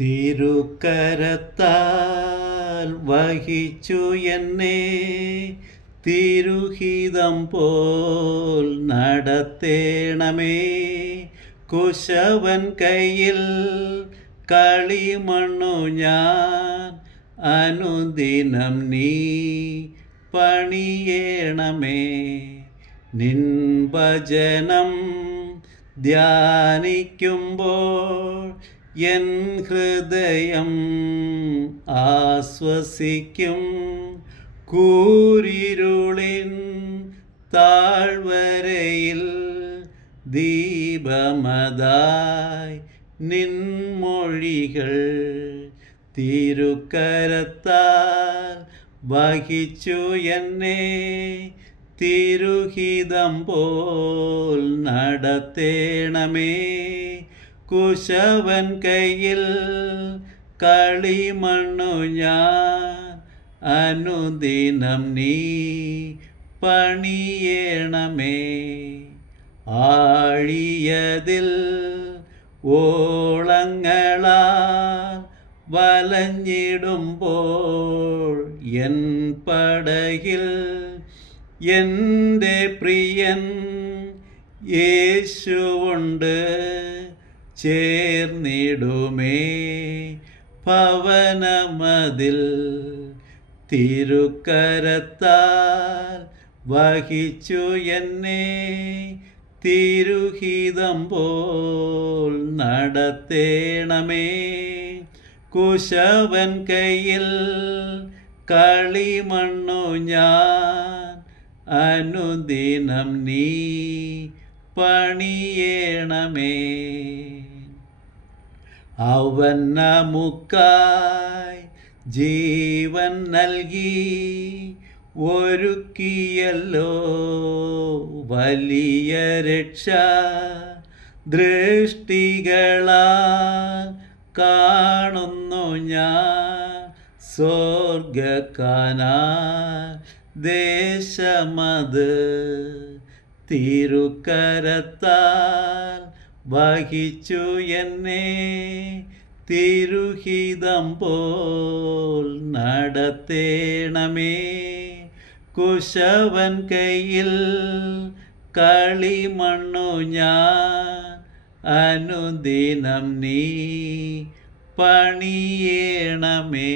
തിരുക്കരത്താൽ വഹിച്ചു എന്നെ തിരുഹിതം പോൽ നടത്തേണമേ. കുശവൻ കയ്യിൽ കളിമണ്ണു ഞാൻ, അനുദിനം നീ പണിയേണമേ. നിൻ വചനം ധ്യാനിക്കുമ്പോൾ എൻ ഹൃദയം ആശ്വസിക്കും. കൂരിരുളിൻ താഴ്വരയിൽ ദീപമതായി നിൻമൊഴികൾ തിരുക്കരത്താൽ വഹിച്ചു എന്നെ തിരുഹിതം പോൽ നടത്തേണമേ. കുശവൻ കയ്യിൽ കളിമണ്ണു ഞാൻ, അനുദിനം നീ പണിയേണമേ. ആഴിയതിൽ ഓളങ്ങളാൽ വലഞ്ഞിടുമ്പോൾ എൻ പടകിൽ എൻ്റെ പ്രിയൻ യേശുവുണ്ട്. ചേർന്നിടുമേ ഭവനമതിൽ തിരുക്കരത്താൽ വഹിച്ചു എന്നെ തിരുഹിതം പോൽ നടത്തേണമേ. കുശവൻ കയ്യിൽ കളിമണ്ണു ഞാൻ, അനുദിനം നീ പണിയേണമേ. അവൻ നമുക്കായി ജീവൻ നൽകി ഒരുക്കിയല്ലോ വലിയ രക്ഷ. ദൃഷ്ടികളാൽ കാണുന്നു ഞാൻ സ്വർഗ്ഗകാനാൻ ദേശമത്. തിരുക്കരത്താൽ വഹിച്ചു എന്നെ തിരുഹിതം പോൽ നടത്തേണമേ. കുശവൻ കയ്യിൽ കളിമണ്ണു ഞാൻ, അനുദിനം നീ പണിയേണമേ.